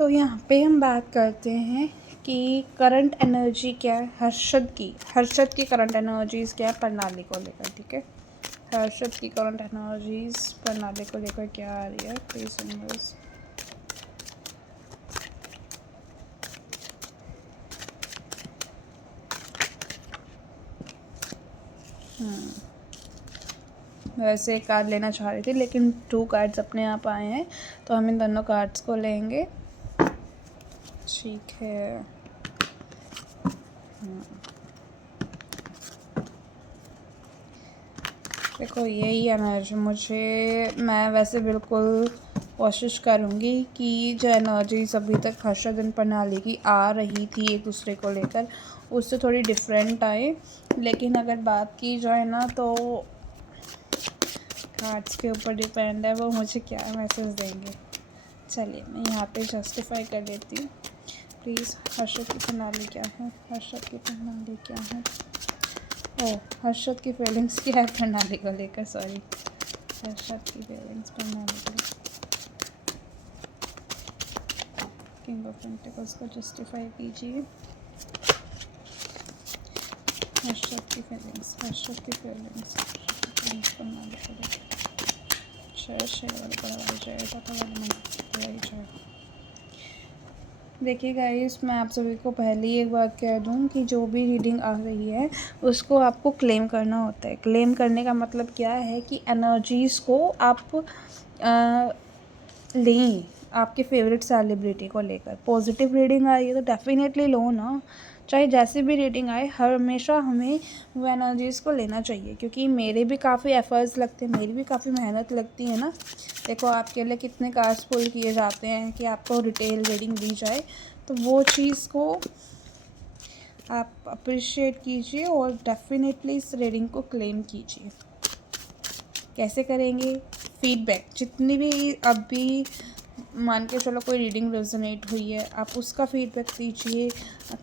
तो यहाँ पे हम बात करते हैं कि करंट एनर्जी क्या है हर्षद की करंट एनर्जीज़ क्या है प्रणाली को लेकर। ठीक है, हर्षद की करंट एनर्जीज़ प्रणाली को लेकर क्या आ रही है प्लीज नंबर्स। वैसे एक कार्ड लेना चाह रही थी लेकिन 2 कार्ड्स अपने आप आए हैं तो हम इन दोनों कार्ड्स को लेंगे। ठीक है, देखो यही एनर्जी मैं वैसे बिल्कुल कोशिश करूँगी कि जो एनर्जीज अभी तक हर्षद एंड प्रणाली की आ रही थी एक दूसरे को लेकर उससे थोड़ी डिफरेंट आए, लेकिन अगर बात की जाए ना तो कार्ड्स के ऊपर डिपेंड है वो मुझे क्या मैसेज देंगे। चलिए मैं यहाँ पे जस्टिफाई कर देती हूँ। प्लीज़ हर्षद की प्रणाली क्या है, हर्षद की प्रणाली क्या है। ओह, हर्षद की फीलिंग्स क्या है प्रणाली को लेकर, सॉरी हर्षद की फीलिंग्स प्रणाली को लेकर। किंग ऑफ पेंटिकल्स को जस्टिफाई कीजिए। हर्षद की फीलिंग्स प्रणाली को लेकर। देखिए गाइस, मैं आप सभी को पहले ही एक बात कह दूं कि जो भी रीडिंग आ रही है उसको आपको क्लेम करना होता है। क्लेम करने का मतलब क्या है कि एनर्जीज़ को आप लें आपके फेवरेट सेलिब्रिटी को लेकर। पॉजिटिव रीडिंग आई है तो डेफिनेटली लो ना, चाहे जैसी भी रेटिंग आए हमेशा हमें वो एनर्जीज़ को लेना चाहिए, क्योंकि मेरे भी काफ़ी एफर्ट्स लगते हैं, मेरी भी काफ़ी मेहनत लगती है ना। देखो आपके लिए कितने कार्ड्स पुल किए जाते हैं कि आपको डिटेल रीडिंग दी जाए, तो वो चीज़ को आप अप्रिशिएट कीजिए और डेफिनेटली इस रीडिंग को क्लेम कीजिए। कैसे करेंगे? फीडबैक जितनी भी अभी मान के चलो कोई रीडिंग रेजोनेट हुई है, आप उसका फीडबैक दीजिए।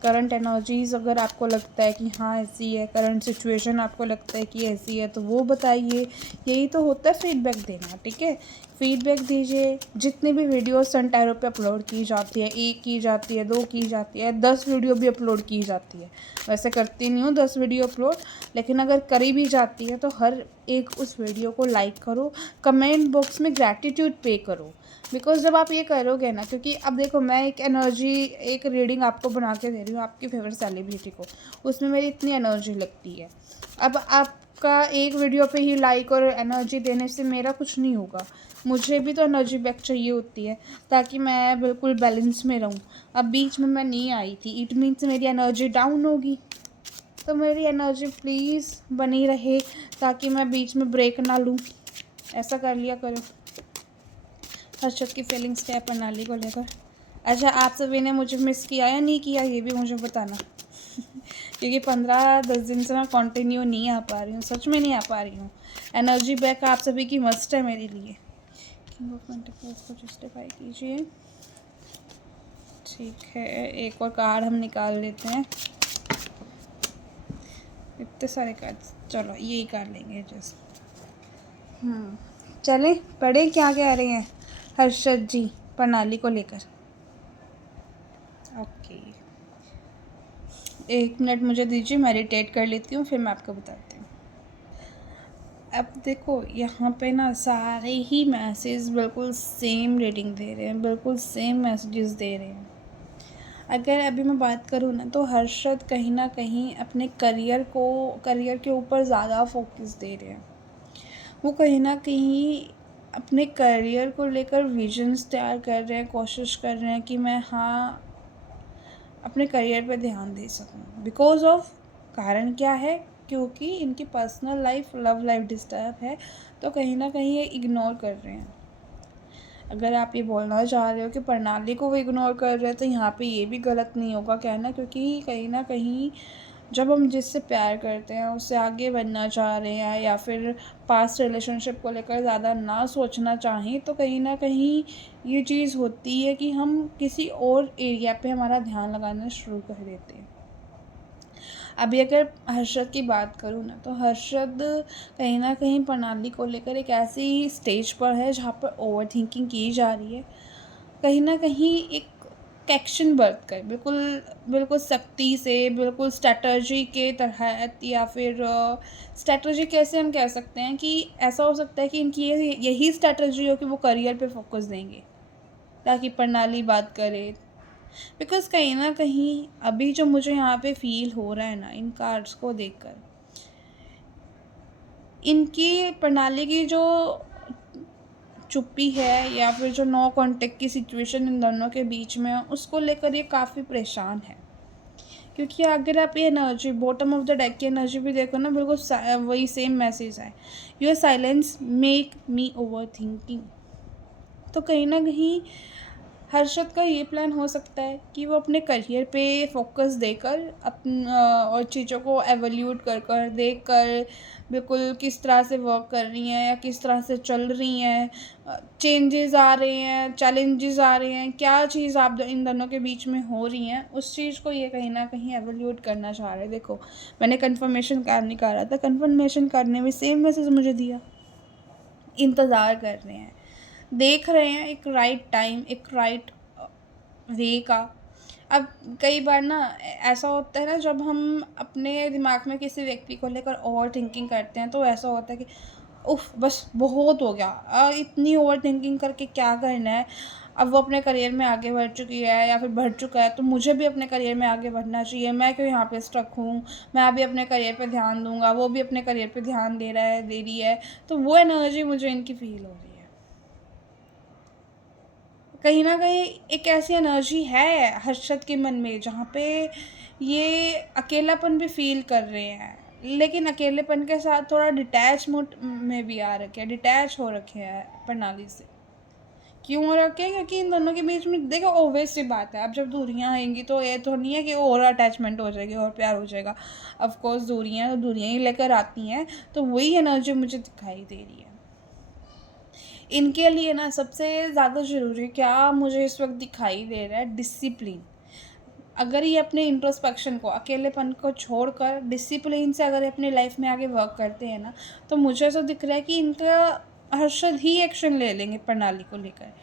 करंट एनर्जीज़ अगर आपको लगता है कि हाँ ऐसी है, करंट सिचुएशन आपको लगता है कि ऐसी है, तो वो बताइए। यही तो होता है फीडबैक देना। ठीक है, फीडबैक दीजिए। जितनी भी वीडियोस संटायरों पे अपलोड की जाती है, 1 की जाती है, 2 की जाती है, 10 वीडियो भी अपलोड की जाती है। वैसे करती नहीं हूँ 10 वीडियो अपलोड, लेकिन अगर करी भी जाती है तो हर एक उस वीडियो को लाइक करो, कमेंट बॉक्स में ग्रैटिट्यूड पे करो। बिकॉज जब आप ये करोगे ना, क्योंकि अब देखो मैं एक रीडिंग आपको बना के दे रही हूँ आपकी फेवरेट सेलिब्रिटी को, उसमें मेरी इतनी एनर्जी लगती है। अब आपका एक वीडियो पे ही लाइक और एनर्जी देने से मेरा कुछ नहीं होगा, मुझे भी तो एनर्जी बैक चाहिए होती है ताकि मैं बिल्कुल बैलेंस में रहूँ। अब बीच में मैं नहीं आई थी, इट मीन्स मेरी एनर्जी डाउन होगी, तो मेरी एनर्जी प्लीज़ बनी रहे ताकि मैं बीच में ब्रेक ना लूँ। ऐसा कर लिया करो। हर्षद की फीलिंग्स क्या है प्रणाली को लेकर। अच्छा, आप सभी ने मुझे मिस किया या नहीं किया ये भी मुझे बताना क्योंकि 15-10 दिन से मैं कंटिन्यू नहीं आ पा रही हूँ, सच में नहीं आ पा रही हूँ। एनर्जी बैक आप सभी की मस्ट है मेरे लिए। किंग ऑफ पेंटिकल्स को जस्टिफाई कीजिए। ठीक है, एक और कार्ड हम निकाल लेते हैं। इतने सारे कार्ड, चलो यही कार्ड लेंगे जस्ट। चले पढ़े क्या कह रहे हैं हर्षद जी प्रणाली को लेकर। ओके, 1 मिनट मुझे दीजिए, मेडिटेट कर लेती हूँ, फिर मैं आपको बताती हूँ। अब देखो यहाँ पे ना सारे ही मैसेज बिल्कुल सेम रीडिंग दे रहे हैं, बिल्कुल सेम मैसेजेस दे रहे हैं। अगर अभी मैं बात करूँ ना तो हर्षद कहीं ना कहीं अपने करियर के ऊपर ज़्यादा फोकस दे रहे हैं। वो कहीं ना कहीं अपने करियर को लेकर विजन्स तैयार कर रहे हैं, कोशिश कर रहे हैं कि मैं अपने करियर पे ध्यान दे सकूं। बिकॉज ऑफ कारण क्या है, क्योंकि इनकी personal life, love life disturb है, तो कहीं ना कहीं ये इग्नोर कर रहे हैं। अगर आप ये बोलना चाह रहे हो कि प्रणाली को वो इग्नोर कर रहे हैं, तो यहाँ पे ये भी गलत नहीं होगा कहना, क्योंकि कहीं ना कहीं जब हम जिससे प्यार करते हैं, उससे आगे बढ़ना चाह रहे हैं या फिर पास्ट रिलेशनशिप को लेकर ज़्यादा ना सोचना चाहें, तो कहीं ना कहीं ये चीज़ होती है कि हम किसी और एरिया पे हमारा ध्यान लगाना शुरू कर देते हैं। अभी अगर हर्षद की बात करूँ ना तो हर्षद कहीं ना कहीं प्रणाली को लेकर एक ऐसी स्टेज पर है जहाँ पर ओवर थिंकिंग की जा रही है। कहीं ना कहीं एक एक्शन बरत कर, बिल्कुल बिल्कुल सख्ती से, बिल्कुल स्ट्रैटेजी के तहत, या फिर स्ट्रैटेजी कैसे हम कह सकते हैं कि ऐसा हो सकता है कि इनकी यही स्ट्रैटेजी हो कि वो करियर पे फोकस देंगे ताकि प्रणाली बात करे। बिकॉज़ कहीं न कहीं अभी जो मुझे यहाँ पे फ़ील हो रहा है ना इन कार्ड्स को देखकर, इनकी प्रणाली की जो चुप्पी है या फिर जो नो कॉन्टैक्ट की सिचुएशन इन दोनों के बीच में है, उसको लेकर ये काफ़ी परेशान है। क्योंकि अगर आप ये energy bottom of the deck की एनर्जी भी देखो ना, बिल्कुल वही सेम मैसेज है, your silence make me over thinking. तो कहीं ना कहीं हर्षद का ये प्लान हो सकता है कि वो अपने करियर पे फोकस देकर और चीज़ों को एवल्यूट कर कर देख कर बिल्कुल किस तरह से वर्क कर रही हैं या किस तरह से चल रही हैं, चेंजेस आ रहे हैं, चैलेंजेस आ रहे हैं, क्या चीज़ आप इन दोनों के बीच में हो रही हैं, उस चीज़ को ये कहीं ना कहीं एवल्यूट करना चाह रहे हैं। देखो, मैंने कन्फर्मेशन कार्ड निकाला था, कन्फर्मेशन कार्ड ने भी सेम मैसेज मुझे दिया, इंतज़ार कर रहे हैं, देख रहे हैं एक राइट टाइम, एक राइट वे का। अब कई बार ना ऐसा होता है ना, जब हम अपने दिमाग में किसी व्यक्ति को लेकर ओवर थिंकिंग करते हैं तो ऐसा होता है कि उफ बस बहुत हो गया, इतनी ओवर थिंकिंग करके क्या करना है। अब वो अपने करियर में आगे बढ़ चुकी है या फिर बढ़ चुका है, तो मुझे भी अपने करियर में आगे बढ़ना चाहिए, मैं क्यों यहाँ पे स्टक हूँ, मैं अभी अपने करियर पे ध्यान दूंगा, वो भी अपने करियर पे ध्यान दे रहा है, दे रही है। तो वो एनर्जी मुझे इनकी फील हो रही है। कहीं न कहीं एक ऐसी एनर्जी है हर्षद के मन में जहाँ पे ये अकेलापन भी फ़ील कर रहे हैं, लेकिन अकेलेपन के साथ थोड़ा डिटैच मोड में भी आ रखे हैं, डिटैच हो रखे हैं प्रणाली से। क्यों हो रखे हैं? क्योंकि इन दोनों के बीच में देखो ऑब्वियस सी बात है, अब जब दूरियाँ आएँगी तो ये तो नहीं है कि और अटैचमेंट हो जाएगी और प्यार हो जाएगा। ऑफ़ कोर्स दूरियाँ तो दूरियाँ ही लेकर आती हैं, तो वही एनर्जी मुझे दिखाई दे रही है। इनके लिए ना सबसे ज़्यादा ज़रूरी क्या मुझे इस वक्त दिखाई दे रहा है, डिसिप्लिन। अगर ये अपने इंट्रोस्पेक्शन को, अकेलेपन को छोड़कर डिसिप्लिन से अगर अपनी लाइफ में आगे वर्क करते हैं ना, तो मुझे ऐसा दिख रहा है कि इनका हर्षद ही एक्शन ले लेंगे प्रणाली को लेकर।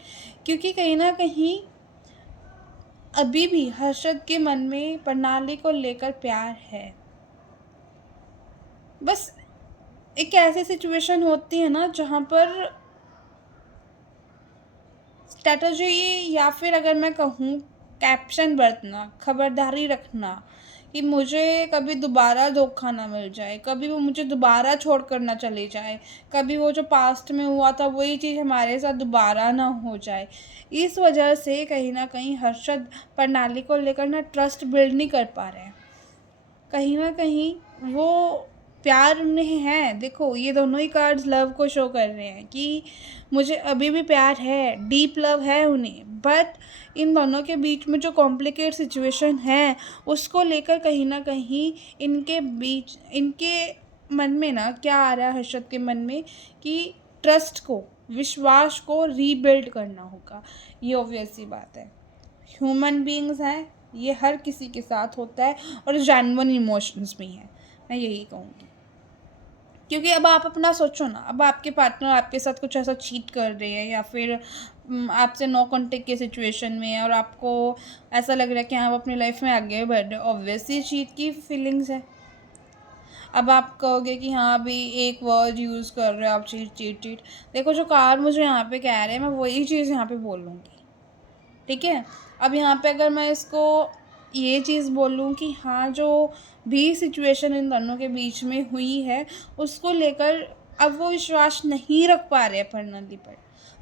क्योंकि कहीं ना कहीं अभी भी हर्षद के मन में प्रणाली को लेकर प्यार है। बस एक ऐसी सिचुएशन होती है ना जहाँ पर स्ट्रैटेजी, या फिर अगर मैं कहूँ कैप्शन बरतना, खबरदारी रखना कि मुझे कभी दोबारा धोखा ना मिल जाए, कभी वो मुझे दोबारा छोड़कर ना चली जाए, कभी वो जो पास्ट में हुआ था वही चीज़ हमारे साथ दोबारा ना हो जाए। इस वजह से कहीं न कहीं हर्षद प्रणाली को लेकर ना ट्रस्ट बिल्ड नहीं कर पा रहे हैं। कहीं न कहीं वो प्यार उन्हें है, देखो ये दोनों ही कार्ड्स लव को शो कर रहे हैं कि मुझे अभी भी प्यार है, डीप लव है उन्हें, बट इन दोनों के बीच में जो कॉम्प्लिकेट सिचुएशन है उसको लेकर कहीं न कहीं इनके बीच, इनके मन में ना क्या आ रहा है हर्षद के मन में कि ट्रस्ट को, विश्वास को रीबिल्ड करना होगा। ये ऑब्वियस सी बात है, ह्यूमन बीइंग्स हैं, ये हर किसी के साथ होता है और जेन्युइन इमोशंस भी हैं, मैं यही कहूँगी। क्योंकि अब आप अपना सोचो ना, अब आपके पार्टनर आपके साथ कुछ ऐसा चीट कर रहे हैं या फिर आपसे नो कॉन्टेक्ट के सिचुएशन में है और आपको ऐसा लग रहा है कि हाँ आप अपनी लाइफ में आगे बढ़ रहे हो, ऑब्वियसली चीट की फीलिंग्स है। अब आप कहोगे कि हाँ अभी एक वर्ड यूज़ कर रहे हो आप, चीट चीट चीट। देखो जो कार मुझे यहाँ पे कह रहे हैं मैं वही चीज़ यहाँ पे बोल लूँगी, ठीक है। अब यहाँ पे अगर मैं इसको ये चीज़ बोलूँ कि हाँ जो भी सिचुएशन इन दोनों के बीच में हुई है उसको लेकर अब वो विश्वास नहीं रख पा रहे हैं प्रणाली पर,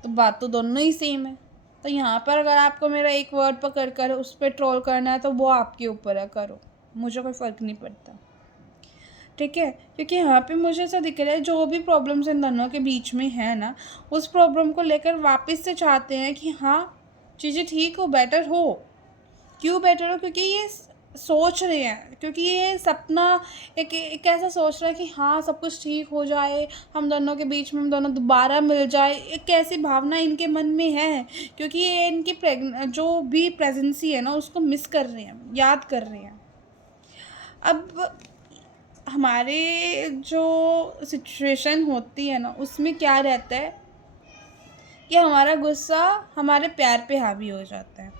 तो बात तो दोनों ही सेम है। तो यहाँ पर अगर आपको मेरा एक वर्ड पकड़ कर उस पर ट्रोल करना है तो वो आपके ऊपर है, करो, मुझे कोई फ़र्क नहीं पड़ता, ठीक है। क्योंकि यहाँ पे मुझे ऐसा दिख रहा है जो भी प्रॉब्लम्स इन दोनों के बीच में है ना, उस प्रॉब्लम को लेकर वापस से चाहते हैं कि हाँ चीज़ें ठीक हो, बेटर हो। क्यों बेटर हो? क्योंकि ये सोच रहे हैं, क्योंकि ये सपना एक ऐसा सोच रहा है कि हाँ सब कुछ ठीक हो जाए, हम दोनों के बीच में हम दोनों दोबारा मिल जाए, एक ऐसी भावना इनके मन में है। क्योंकि ये इनकी जो भी प्रेजेंसी है ना उसको मिस कर रहे हैं, याद कर रहे हैं। अब हमारे जो सिचुएशन होती है ना उसमें क्या रहता है कि हमारा गुस्सा हमारे प्यार पे हावी हो जाता है।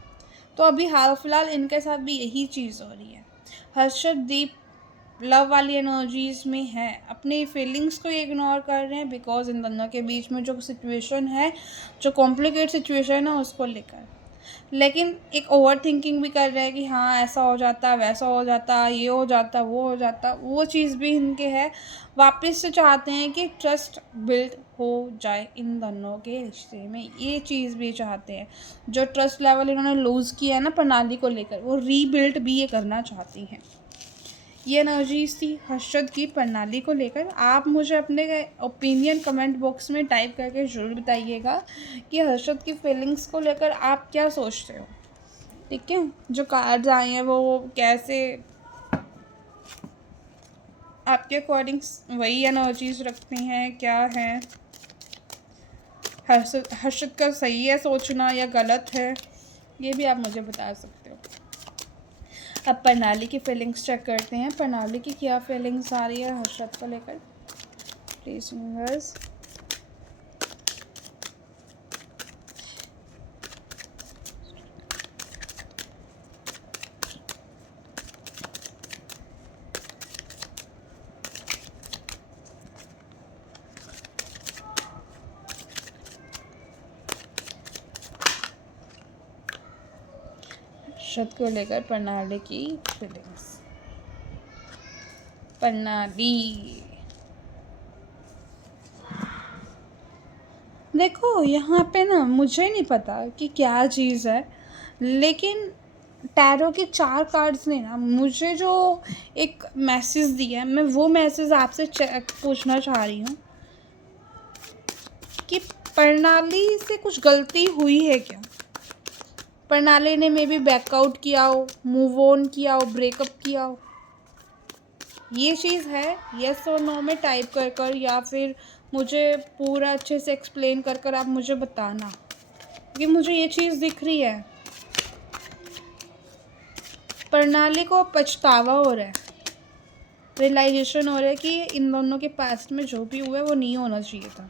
तो अभी हाल फिलहाल इनके साथ भी यही चीज़ हो रही है। हर्षद दीप लव वाली एनर्जीज में है, अपनी फीलिंग्स को इग्नोर कर रहे हैं बिकॉज इन दोनों के बीच में जो सिचुएशन है, जो कॉम्प्लिकेट सिचुएशन है उसको लेकर, लेकिन एक ओवर थिंकिंग भी कर रहे हैं कि हाँ ऐसा हो जाता, वैसा हो जाता, ये हो जाता, वो हो जाता, वो चीज़ भी इनके है। वापस से चाहते हैं कि ट्रस्ट बिल्ड हो जाए इन दोनों के रिश्ते में, ये चीज़ भी चाहते हैं। जो ट्रस्ट लेवल इन्होंने लूज़ किया है ना प्रणाली को लेकर, वो रीबिल्ड भी ये करना चाहती हैं। ये एनर्जीज थी हर्षद की प्रणाली को लेकर। आप मुझे अपने ओपिनियन कमेंट बॉक्स में टाइप करके ज़रूर बताइएगा कि हर्षद की फीलिंग्स को लेकर आप क्या सोचते हो। ठीक है, जो कार्ड्स आए हैं वो कैसे आपके अकॉर्डिंग वही एनर्जीज रखती हैं, क्या है, हर्षद का सही है सोचना या गलत है, ये भी आप मुझे बता सकते हो। अब प्रणाली की फीलिंग्स चेक करते हैं, प्रणाली की क्या फीलिंग्स आ रही है हर्षद को लेकर। प्लीज यूनिवर्स, हर्षद को लेकर प्रणाली की फीलिंग्स। प्रणाली, देखो यहाँ पे ना मुझे नहीं पता कि क्या चीज़ है, लेकिन टैरो के 4 कार्ड्स ने ना मुझे जो एक मैसेज दिया है, मैं वो मैसेज आपसे पूछना चाह रही हूँ कि प्रणाली से कुछ गलती हुई है क्या। प्रणाली ने मे बी बैकआउट किया हो, मूव ऑन किया हो, ब्रेकअप किया हो, ये चीज़ है। यस और नो में टाइप कर कर, या फिर मुझे पूरा अच्छे से एक्सप्लेन कर कर आप मुझे बताना, क्योंकि मुझे ये चीज़ दिख रही है। प्रणाली को पछतावा हो रहा है, रियलाइजेशन हो रहा है कि इन दोनों के पास्ट में जो भी हुआ है वो नहीं होना चाहिए था।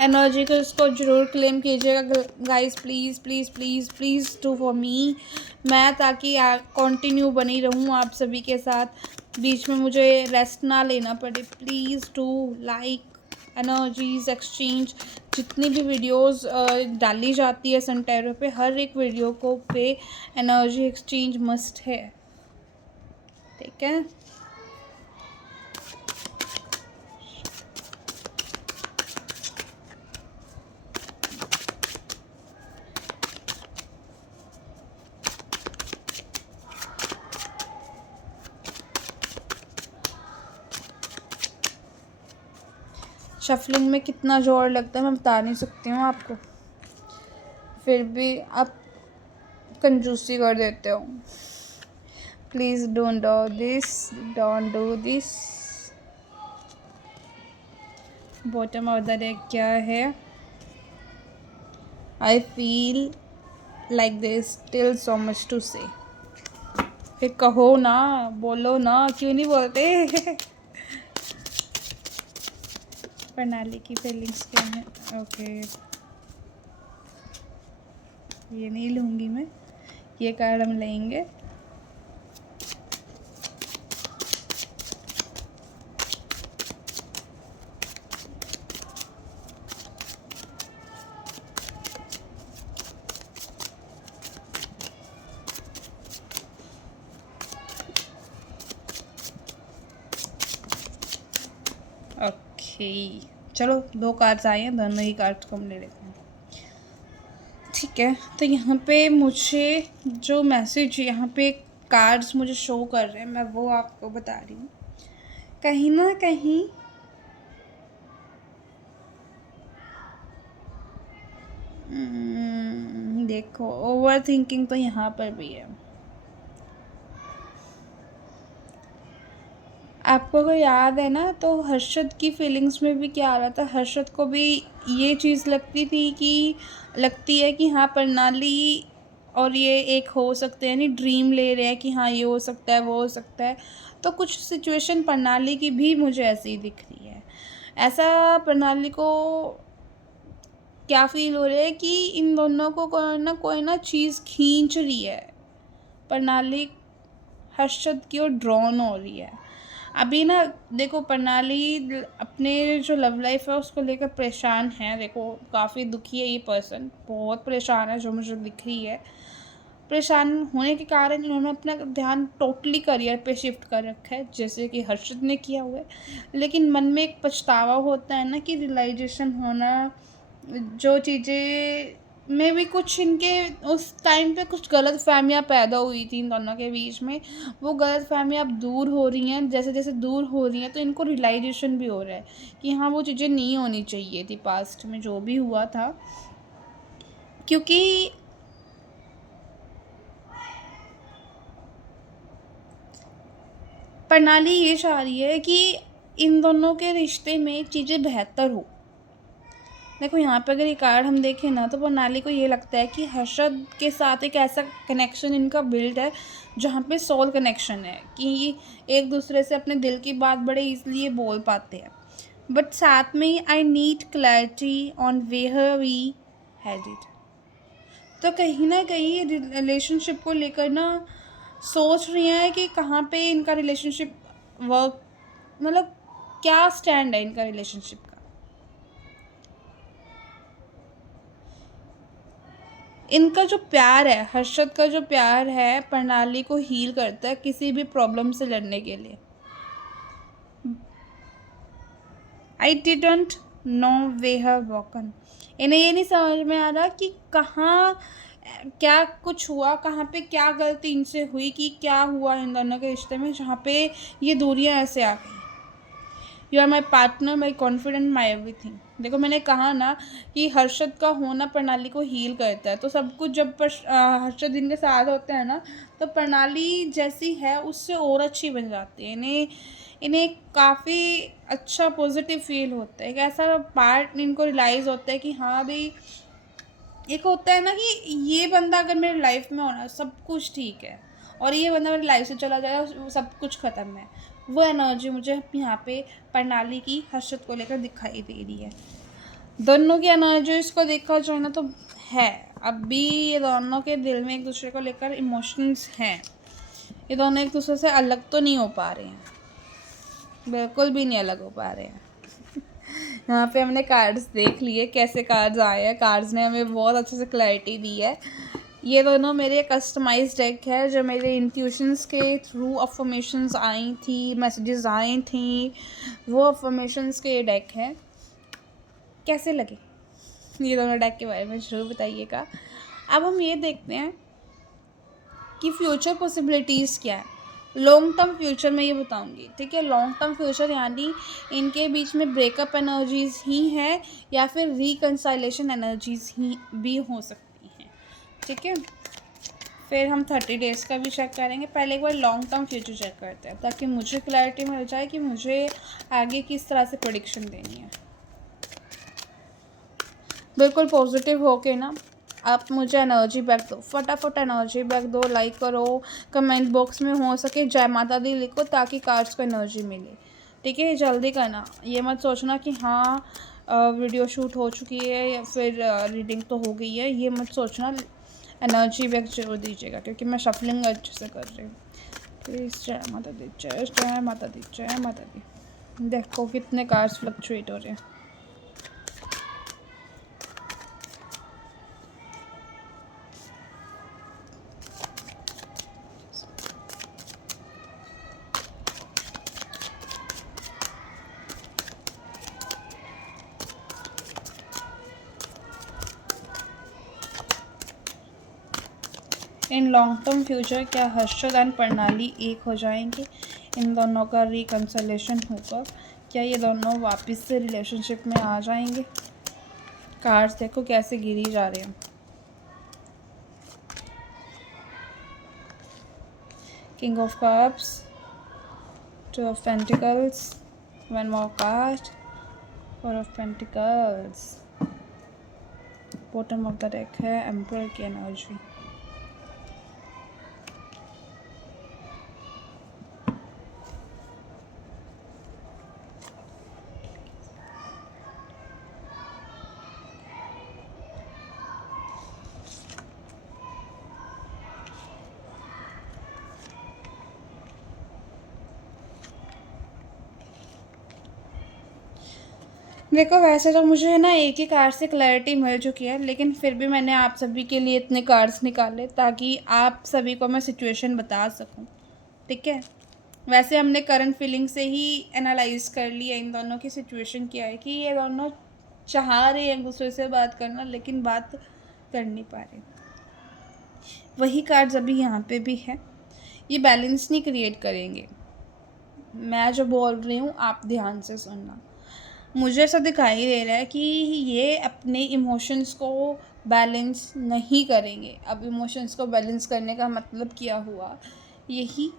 एनर्जी को इसको ज़रूर क्लेम कीजिएगा guys, please please please please do for me, मैं ताकि कंटिन्यू बनी रहूँ आप सभी के साथ, बीच में मुझे रेस्ट ना लेना पड़े। Please do like, energies exchange, जितनी भी वीडियोस डाली जाती है सन टैरो पे, हर एक वीडियो को पे एनर्जी एक्सचेंज मस्ट है। ठीक है, शफलिंग में कितना जोर लगता है मैं बता नहीं सकती हूँ आपको, फिर भी आप कंजूसी कर देते हो। Please don't do this, don't do this. Bottom of the deck क्या है? I feel like this still so much to say. फिर कहो ना, बोलो ना, क्यों नहीं बोलते? प्रणाली की फीलिंग्स क्या है? ओके, ये नहीं लूँगी मैं, ये कार्ड हम लेंगे। ओके, चलो 2 कार्ड्स आए हैं, दोनों ही कार्ड्स को हम ले लेते हैं। ठीक है, तो यहाँ पे मुझे जो मैसेज यहाँ पे कार्ड्स मुझे शो कर रहे हैं, मैं वो आपको बता रही हूँ। कहीं ना कहीं देखो ओवर थिंकिंग तो यहाँ पर भी है। आपको अगर याद है ना, तो हर्षद की फीलिंग्स में भी क्या आ रहा था, हर्षद को भी ये चीज़ लगती है कि हाँ प्रणाली और ये एक हो सकते हैं, नहीं ड्रीम ले रहे हैं कि हाँ ये हो सकता है, वो हो सकता है। तो कुछ सिचुएशन प्रणाली की भी मुझे ऐसी ही दिख रही है। ऐसा प्रणाली को क्या फील हो रहा है कि इन दोनों को कोई ना चीज़ खींच रही है। प्रणाली हर्षद की ओर ड्रॉन हो रही है। अभी ना देखो, प्रणाली अपने जो लव लाइफ है उसको लेकर परेशान है। देखो काफ़ी दुखी है ये पर्सन, बहुत परेशान है जो मुझे दिख रही है। परेशान होने के कारण इन्होंने अपना ध्यान टोटली करियर पे शिफ्ट कर रखा है, जैसे कि हर्षद ने किया हुआ है। लेकिन मन में एक पछतावा होता है ना, कि रियलाइजेशन होना, जो चीज़ें में भी कुछ इनके उस टाइम पे कुछ गलत फहमियाँ पैदा हुई थी इन दोनों के बीच में, वो गलत फहमियाँ अब दूर हो रही हैं। जैसे जैसे दूर हो रही हैं तो इनको रियलाइजेशन भी हो रहा है कि हाँ, वो चीज़ें नहीं होनी चाहिए थी पास्ट में जो भी हुआ था। क्योंकि प्रणाली ये चाह रही है कि इन दोनों के रिश्ते में चीज़ें बेहतर हो। देखो यहाँ पे अगर ये कार्ड हम देखें ना, तो प्रणाली को ये लगता है कि हर्षद के साथ एक ऐसा कनेक्शन इनका बिल्ड है जहाँ पे सोल कनेक्शन है, कि एक दूसरे से अपने दिल की बात बड़े ईज़िली बोल पाते हैं। बट साथ में I need clarity on where we headed. तो कहीं ना कहीं रिलेशनशिप को लेकर ना सोच रही हैं कि कहाँ पे इनका रिलेशनशिप वर्क, मतलब क्या स्टैंड है इनका रिलेशनशिप का। इनका जो प्यार है, हर्षद का जो प्यार है, प्रणाली को हील करता है किसी भी प्रॉब्लम से लड़ने के लिए। I didn't know we have woken. इन्हें ये नहीं समझ में आ रहा कि कहाँ क्या कुछ हुआ, कहाँ पे क्या गलती इनसे हुई, कि क्या हुआ इन दोनों के रिश्ते में जहाँ पे ये दूरियां ऐसे आ गई। You are my partner, my confident, my everything. देखो मैंने कहा ना कि हर्षद का होना प्रणाली को हील करता है, तो सब कुछ जब हर्षद इनके साथ होते हैं ना, तो प्रणाली जैसी है उससे और अच्छी बन जाती है। इन्हें इन्हें काफ़ी अच्छा पॉजिटिव फील होता है, एक ऐसा पार्ट इनको रियलाइज़ होता है कि हाँ भाई, एक होता है ना कि ये बंदा अगर मेरे लाइफ में होना सब कुछ ठीक है, और ये बंदा मेरी लाइफ से चला जाए सब कुछ ख़त्म है। वो एनर्जी मुझे यहाँ पे प्रणाली की हर्षद को लेकर दिखाई दे रही है। दोनों की एनर्जीज को देखा जाए ना, तो है अभी ये दोनों के दिल में एक दूसरे को लेकर इमोशंस हैं। ये दोनों एक दूसरे से अलग तो नहीं हो पा रहे हैं, बिल्कुल भी नहीं अलग हो पा रहे हैं। यहाँ पे हमने कार्ड्स देख लिए, कैसे कार्ड्स आए हैं। कार्ड्स ने हमें बहुत अच्छे से क्लैरिटी दी है। ये दोनों मेरे कस्टमाइज्ड डेक है, जो मेरे इंट्यूशंस के थ्रू अफर्मेशंस आई थी, मैसेजेस आई थी, वो अफर्मेशंस के डेक है। कैसे लगे ये दोनों डेक के बारे में ज़रूर बताइएगा। अब हम ये देखते हैं कि फ्यूचर पॉसिबिलिटीज़ क्या है। लॉन्ग टर्म फ्यूचर में ये बताऊंगी, ठीक है। लॉन्ग टर्म फ्यूचर यानी इनके बीच में ब्रेकअप एनर्जीज ही हैं या फिर रिकंसाइलेशन एनर्जीज ही भी हो सकती हैं, ठीक है। फिर हम 30 डेज़ का भी चेक करेंगे। पहले एक बार लॉन्ग टर्म फ्यूचर चेक करते हैं, ताकि मुझे क्लैरिटी मिल जाए कि मुझे आगे किस तरह से प्रेडिक्शन देनी है। बिल्कुल पॉजिटिव होके ना आप मुझे एनर्जी बैक दो, फटाफट एनर्जी बैक दो। लाइक करो, कमेंट बॉक्स में हो सके जय माता दी लिखो, ताकि कार्ड्स को एनर्जी मिले, ठीक है। जल्दी करना, ये मत सोचना कि हाँ वीडियो शूट हो चुकी है या फिर रीडिंग तो हो गई है, ये मत सोचना। एनर्जी बैक जरूर दीजिएगा, क्योंकि मैं शफलिंग अच्छे से कर रही हूँ। प्लीज़ जय माता दी, जय माता दी, जय माता दी। देखो कितने कार्ड्स फ्लक्चुएट हो रहे हैं। इन लॉन्ग टर्म फ्यूचर क्या हर्षद एंड प्रणाली एक हो जाएंगे? इन दोनों का रिकंसलेशन होगा? क्या ये दोनों वापस से रिलेशनशिप में आ जाएंगे? कार्ड्स देखो कैसे गिरी जा रहे हैं। King of cups, two of pentacles, one more card, four of pentacles. Bottom of the deck है एम्परर की एनर्जी। देखो वैसे तो मुझे ना एक ही कार्ड से क्लैरिटी मिल चुकी है, लेकिन फिर भी मैंने आप सभी के लिए इतने कार्ड्स निकाले ताकि आप सभी को मैं सिचुएशन बता सकूं। ठीक है, वैसे हमने करंट फीलिंग से ही एनालाइज कर लिया इन दोनों की सिचुएशन क्या है, कि ये दोनों चाह रहे हैं एक दूसरे से बात करना लेकिन बात कर नहीं पा रहे। वही कार्ड्स अभी यहाँ पे भी है, ये बैलेंस नहीं क्रिएट करेंगे। मैं जो बोल रही हूँ आप ध्यान से सुनना। मुझे ऐसा दिखाई दे रहा है कि ये अपने इमोशंस को बैलेंस नहीं करेंगे। अब इमोशंस को बैलेंस करने का मतलब क्या हुआ, यही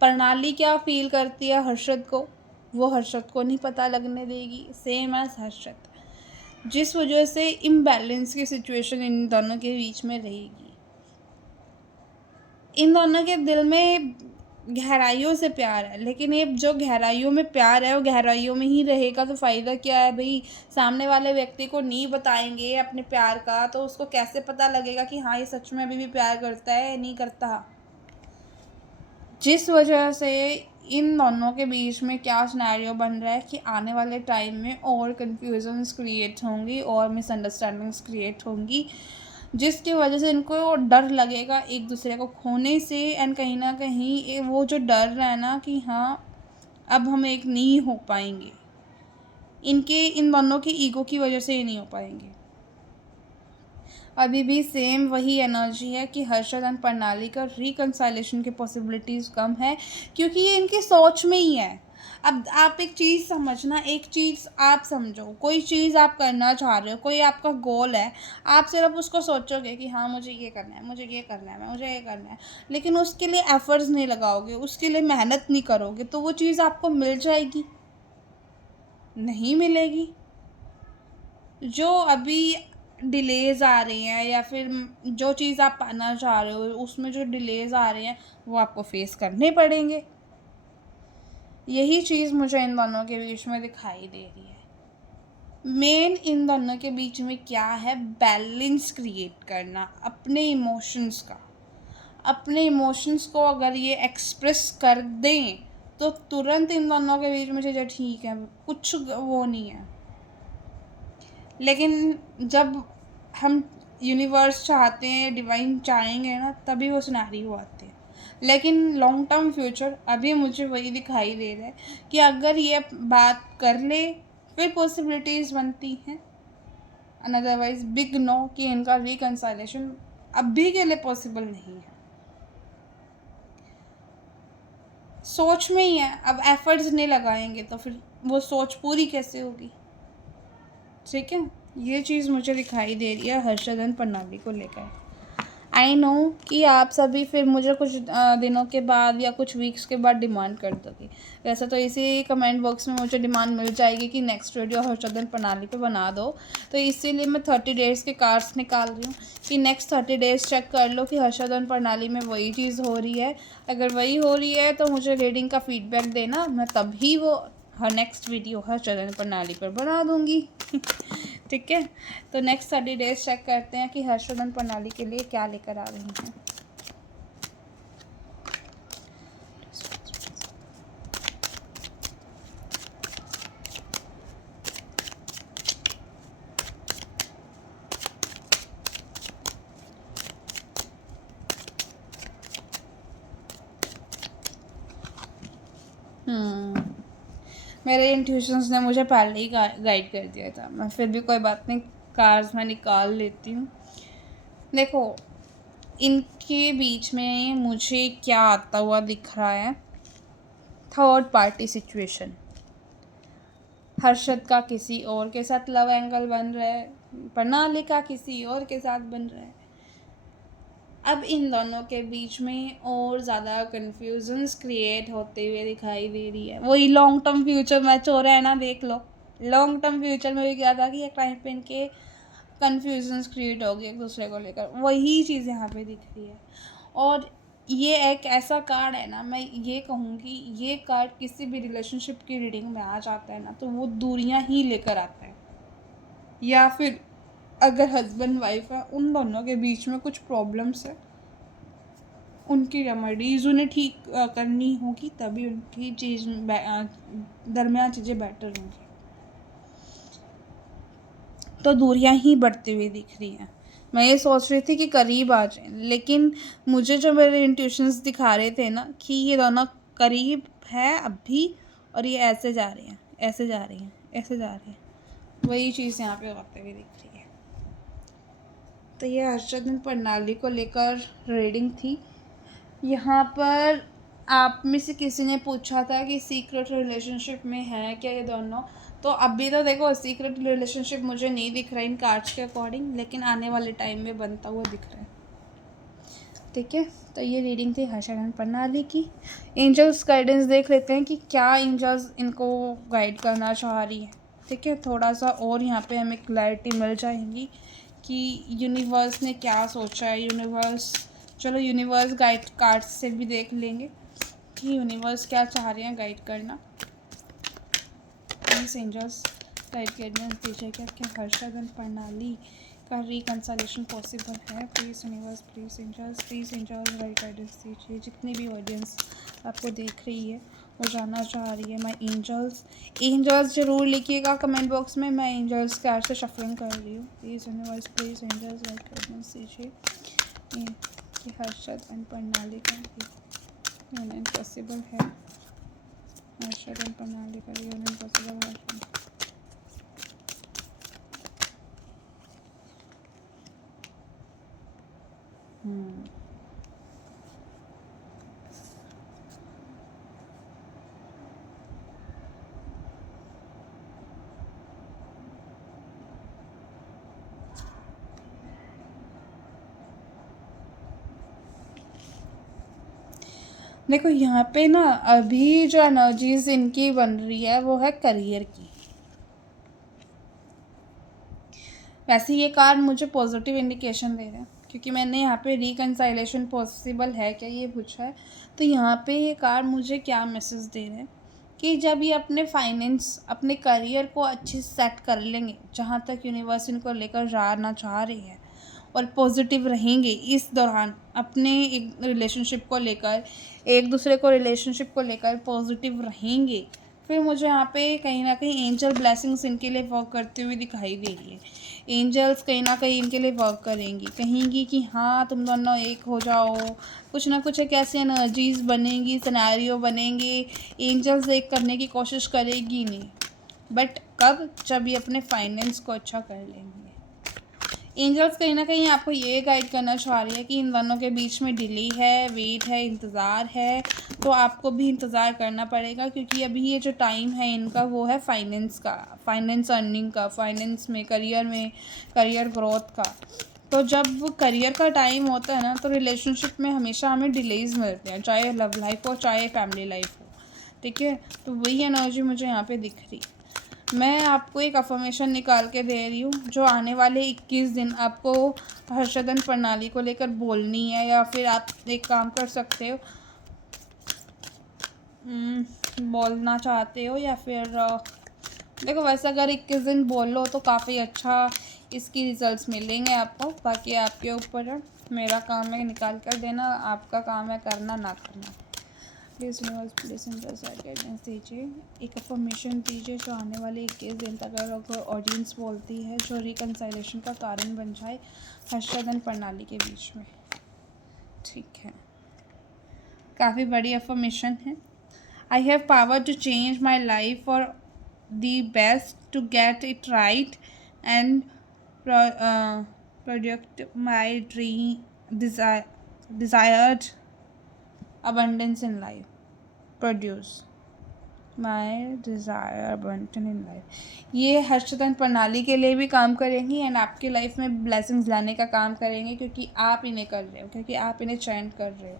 प्रणाली क्या फील करती है हर्षद को, वो हर्षद को नहीं पता लगने देगी, सेम एज हर्षद, जिस वजह से इम्बैलेंस की सिचुएशन इन दोनों के बीच में रहेगी। इन दोनों के दिल में गहराइयों से प्यार है, लेकिन ये जो गहराइयों में प्यार है वो गहराइयों में ही रहेगा तो फ़ायदा क्या है भाई। सामने वाले व्यक्ति को नहीं बताएंगे अपने प्यार का तो उसको कैसे पता लगेगा कि हाँ ये सच में अभी भी प्यार करता है या नहीं करता। जिस वजह से इन दोनों के बीच में क्या सिनेरियो बन रहा है कि आने वाले टाइम में और कन्फ्यूजन्स क्रिएट होंगी और मिसअंडरस्टैंडिंग्स क्रिएट होंगी, जिसकी वजह से इनको डर लगेगा एक दूसरे को खोने से। एंड कहीं ना कहीं वो जो डर है ना कि हाँ अब हम एक नहीं हो पाएंगे, इन दोनों की ईगो की वजह से ये नहीं हो पाएंगे। अभी भी सेम वही एनर्जी है कि हर्षद एंड प्रणाली का रिकंसाइलेशन की पॉसिबिलिटीज़ कम है, क्योंकि ये इनकी सोच में ही है। अब आप एक चीज़ समझना, एक चीज़ आप समझो, कोई चीज़ आप करना चाह रहे हो, कोई आपका गोल है, आप सिर्फ उसको सोचोगे कि हाँ मुझे ये करना है, मुझे ये करना है, मुझे ये करना है, लेकिन उसके लिए एफर्ट्स नहीं लगाओगे, उसके लिए मेहनत नहीं करोगे, तो वो चीज़ आपको मिल जाएगी? नहीं मिलेगी। जो अभी डिलेज़ आ रही हैं या फिर जो चीज़ आप पाना चाह रहे हो उसमें जो डिलेज़ आ रहे हैं वो आपको फेस करने पड़ेंगे। यही चीज़ मुझे इन दोनों के बीच में दिखाई दे रही है। मेन इन दोनों के बीच में क्या है, बैलेंस क्रिएट करना अपने इमोशंस का। अपने इमोशंस को अगर ये एक्सप्रेस कर दें तो तुरंत इन दोनों के बीच में चीज़ें ठीक है, कुछ वो नहीं है। लेकिन जब हम यूनिवर्स चाहते हैं, डिवाइन चाहेंगे ना, तभी वो सिनेरियो आते हैं। लेकिन लॉन्ग टर्म फ्यूचर अभी मुझे वही दिखाई दे रहा है कि अगर ये बात कर ले फिर पॉसिबिलिटीज़ बनती हैं, अदरवाइज बिग नो कि इनका रिकंसाइलेशन अभी के लिए पॉसिबल नहीं है। सोच में ही है, अब एफर्ट्स नहीं लगाएंगे तो फिर वो सोच पूरी कैसे होगी। ठीक है, ये चीज़ मुझे दिखाई दे रही है हर्षद एंड प्रणाली को लेकर। आई नो कि आप सभी फिर मुझे कुछ दिनों के बाद या कुछ वीक्स के बाद डिमांड कर दोगे। वैसे तो इसी कमेंट बॉक्स में मुझे डिमांड मिल जाएगी कि नेक्स्ट वीडियो हर्षद एंड प्रणाली पे बना दो, तो इसीलिए मैं 30 डेज़ के कार्ड्स निकाल रही हूँ कि नेक्स्ट 30 डेज़ चेक कर लो कि हर्षद एंड प्रणाली में वही चीज़ हो रही है। अगर वही हो रही है तो मुझे रीडिंग का फीडबैक देना, मैं तभी वो हर नेक्स्ट वीडियो हर्षद एंड प्रणाली पर बना दूँगी। ठीक है, तो नेक्स्ट 30 डेज चेक करते हैं कि हर्षवर्धन प्रणाली के लिए क्या लेकर आ रही हैं। मेरे इंट्यूशंस ने मुझे पहले ही गाइड कर दिया था, मैं फिर भी कोई बात नहीं, कार्ड्स मैं निकाल लेती हूँ। देखो इनके बीच में मुझे क्या आता हुआ दिख रहा है, थर्ड पार्टी सिचुएशन। हर्षद का किसी और के साथ लव एंगल बन रहा है, प्रणाली का किसी और के साथ बन रहा है। अब इन दोनों के बीच में और ज़्यादा कन्फ्यूजन्स क्रिएट होते हुए दिखाई दे रही है। वही लॉन्ग टर्म फ्यूचर मैच हो रहा है ना, देख लो। लॉन्ग टर्म फ्यूचर में भी क्या था कि एक टाइम पे इनके कन्फ्यूजन्स क्रिएट हो गए एक दूसरे को लेकर, वही चीज़ यहाँ पे दिख रही है। और ये एक ऐसा कार्ड है ना, मैं ये कहूँगी ये कार्ड किसी भी रिलेशनशिप की रीडिंग में आ जाता है ना तो वो दूरियाँ ही लेकर आता है। या फिर अगर हस्बैंड वाइफ है उन दोनों के बीच में कुछ प्रॉब्लम्स है, उनकी रेमेडीज़ उन्हें ठीक करनी होगी, तभी उनकी चीज़ दरमियान चीज़ें बेटर होंगी। तो दूरियां ही बढ़ती हुई दिख रही हैं। मैं ये सोच रही थी कि करीब आ जाएं, लेकिन मुझे जो मेरे इंट्यूशंस दिखा रहे थे ना कि ये दोनों करीब है अभी, और ये ऐसे जा रही हैं, ऐसे जा रही हैं, ऐसे जा रही हैं, वही चीज़ यहाँ पे होते हुए दिख रही है। तो ये हर्षवर्धन प्रणाली को लेकर रीडिंग थी। यहाँ पर आप में से किसी ने पूछा था कि सीक्रेट रिलेशनशिप में है क्या ये दोनों, तो अभी तो देखो सीक्रेट रिलेशनशिप मुझे नहीं दिख रहा है इन कार्ड्स के अकॉर्डिंग, लेकिन आने वाले टाइम में बनता हुआ दिख रहा है। ठीक है, तो ये रीडिंग थी हर्षवर्धन प्रणाली की। एंजल्स गाइडेंस देख लेते हैं कि क्या एंजल्स इनको गाइड करना चाह रही है। ठीक है, थोड़ा सा और यहाँ पे हमें क्लैरिटी मिल जाएगी कि यूनिवर्स ने क्या सोचा है। यूनिवर्स, चलो यूनिवर्स गाइड कार्ड्स से भी देख लेंगे कि यूनिवर्स क्या चाह रहे हैं गाइड करना। प्लीज एंजल्स गाइडेंस दीजिए क्या क्या हर्षवर्धन प्रणाली का रिकंसलेशन पॉसिबल है। Please universe, please angels guidance दीजिए। जितनी भी ऑडियंस आपको देख रही है वो जानना चाह रही है माय एंजल्स ज़रूर लिखिएगा कमेंट बॉक्स में। मैं एंजल्स कार्ड से शफलिंग कर रही हूँ। Please universe, please angels guidance दीजिए कि हर्षवर्धन प्रणाली का यूनियन पॉसिबल है। हर्षवर्धन प्रणाली का यूनियन पॉसिबल है। देखो यहाँ पे ना अभी जो एनर्जीज इनकी बन रही है वो है करियर की। वैसे ये कार्ड मुझे पॉजिटिव इंडिकेशन दे रहे हैं, क्योंकि मैंने यहाँ पे रिकंसाइलेशन पॉसिबल है क्या ये पूछा है। तो यहाँ पे ये कार्ड मुझे क्या मैसेज दे रहे हैं कि जब ये अपने फाइनेंस, अपने करियर को अच्छे से सेट कर लेंगे, जहाँ तक यूनिवर्स इनको लेकर जाना चाह रही है, और पॉजिटिव रहेंगे इस दौरान अपने एक रिलेशनशिप को लेकर, एक दूसरे को रिलेशनशिप को लेकर पॉजिटिव रहेंगे, फिर मुझे यहाँ पे कहीं ना कहीं एंजल ब्लेसिंग्स इनके लिए वर्क करती हुई दिखाई दे रही है। एंजल्स कहीं ना कहीं इनके लिए वर्क करेंगी, कहेंगी कि हाँ तुम दोनों एक हो जाओ, कुछ ना कुछ एक ऐसी एनर्जीज बनेंगी, सिनेरियो बनेंगे। एंजल्स एक करने की कोशिश करेगी नहीं, बट कब, जब ये अपने फाइनेंस को अच्छा कर लेंगे। एंजल्स कहीं ना कहीं आपको ये गाइड करना चाह रही है कि इन दोनों के बीच में डिले है, वेट है, इंतज़ार है, तो आपको भी इंतज़ार करना पड़ेगा, क्योंकि अभी ये जो टाइम है इनका वो है फाइनेंस का, फाइनेंस अर्निंग का, फाइनेंस में, करियर ग्रोथ का। तो जब करियर का टाइम होता है ना, तो रिलेशनशिप में हमेशा हमें डिलेज मिलते हैं, चाहे लव लाइफ हो चाहे फैमिली लाइफ हो। ठीक है, तो वही एनर्जी मुझे यहाँ पे दिख रही। मैं आपको एक अफर्मेशन निकाल के दे रही हूँ जो आने वाले 21 दिन आपको हर्षवर्धन प्रणाली को लेकर बोलनी है, या फिर आप एक काम कर सकते हो, बोलना चाहते हो, या फिर देखो वैसे अगर 21 दिन बोल लो तो काफ़ी अच्छा इसकी रिजल्ट्स मिलेंगे आपको। बाकी आपके ऊपर है, मेरा काम है निकाल कर देना, आपका काम है करना ना करना। Please universe, please angels guidance दीजिए, एक अफर्मेशन दीजिए जो आने वाले 21 दिन तक अगर ऑडियंस बोलती है जो रिकंसाइलेशन का कारण बन जाए हर्षवर्धन प्रणाली के बीच में। ठीक है, काफ़ी बड़ी अफर्मेशन है। I have power to change my life for the best, to get it right and product my dream desired abundance in life, produce my desire abundance in life। ये हर्षवर्धन प्रणाली के लिए भी काम करेंगी एंड आपकी लाइफ में ब्लेसिंग्स लाने का काम करेंगे, क्योंकि आप इन्हें कर रहे हो, क्योंकि आप इन्हें चैंट कर रहे हो।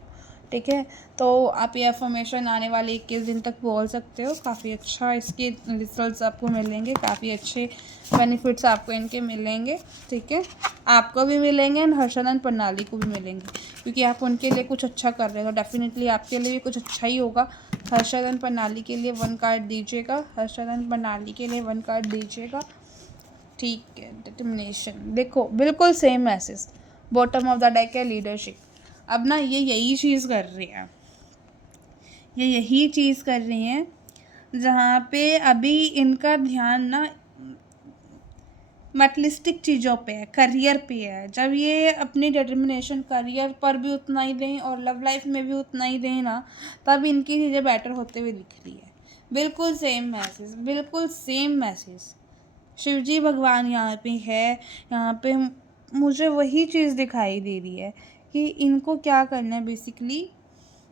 ठीक है, तो आप ये अफर्मेशन आने वाले 21 दिन तक बोल सकते हो। काफ़ी अच्छा इसके रिजल्ट्स आपको मिलेंगे, काफ़ी अच्छे बेनिफिट्स आपको इनके मिलेंगे। ठीक है, आपको भी मिलेंगे एंड हर्षवर्धन प्रणाली को भी मिलेंगे, क्योंकि आप उनके लिए कुछ अच्छा कर रहे हो। डेफिनेटली आपके लिए भी कुछ अच्छा ही होगा। हर्षवर्धन प्रणाली के लिए 1 कार्ड दीजिएगा, हर्षवर्धन प्रणाली के लिए 1 कार्ड दीजिएगा। ठीक है, डिटर्मिनेशन, देखो बिल्कुल same message. Bottom of the deck है लीडरशिप। अब ना ये यही चीज़ कर रही हैं, ये यही चीज़ कर रही हैं जहाँ पे अभी इनका ध्यान ना मटेरियलिस्टिक चीज़ों पे है, करियर पे है। जब ये अपनी डिटर्मिनेशन करियर पर भी उतना ही दें और लव लाइफ में भी उतना ही दें ना, तब इनकी चीज़ें बेटर होते हुए दिख रही है। बिल्कुल सेम मैसेज, बिल्कुल सेम मैसेज शिव जी भगवान यहाँ पे है। यहाँ पे मुझे वही चीज़ दिखाई दे रही है कि इनको क्या करना है, बेसिकली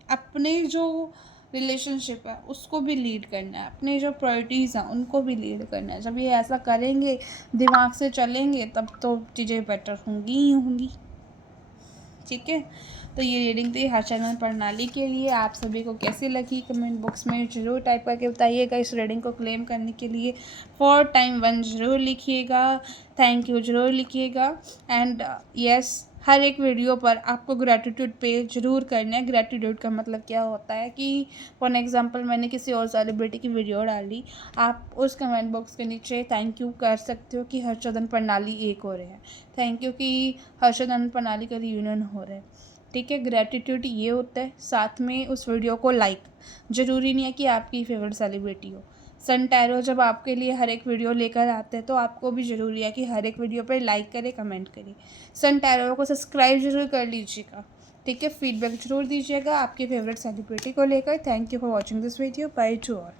अपने जो रिलेशनशिप है उसको भी लीड करना है, अपने जो प्रायोरिटीज़ हैं उनको भी लीड करना है। जब ये ऐसा करेंगे, दिमाग से चलेंगे, तब तो चीज़ें बेटर होंगी ही होंगी। ठीक है, तो ये रीडिंग थी हर्षवर्धन प्रणाली के लिए। आप सभी को कैसी लगी कमेंट बॉक्स में ज़रूर टाइप करके बताइएगा। इस रीडिंग को क्लेम करने के लिए 4 टाइम 1 ज़रूर लिखिएगा, थैंक यू ज़रूर लिखिएगा। एंड यस, हर एक वीडियो पर आपको ग्रैटिट्यूड पे ज़रूर करना है। ग्रैटिट्यूड का मतलब क्या होता है कि फॉर एग्जांपल मैंने किसी और सेलिब्रिटी की वीडियो डाली, आप उस कमेंट बॉक्स के नीचे थैंक यू कर सकते हो कि हर्षवर्धन प्रणाली एक हो रहे हैं, थैंक यू कि हर्षवर्धन प्रणाली का रियूनियन हो रहा है। ठीक है, ग्रैटिट्यूड ये होता है। साथ में उस वीडियो को लाइक, ज़रूरी नहीं है कि आपकी फेवरेट सेलिब्रिटी हो। सन टैरो जब आपके लिए हर एक वीडियो लेकर आते हैं तो आपको भी ज़रूरी है कि हर एक वीडियो पर लाइक करें, कमेंट करें। सन टैरो को सब्सक्राइब जरूर कर लीजिएगा। ठीक है, फीडबैक जरूर दीजिएगा आपके फेवरेट सेलिब्रिटी को लेकर। Thank you for watching this video, by two all.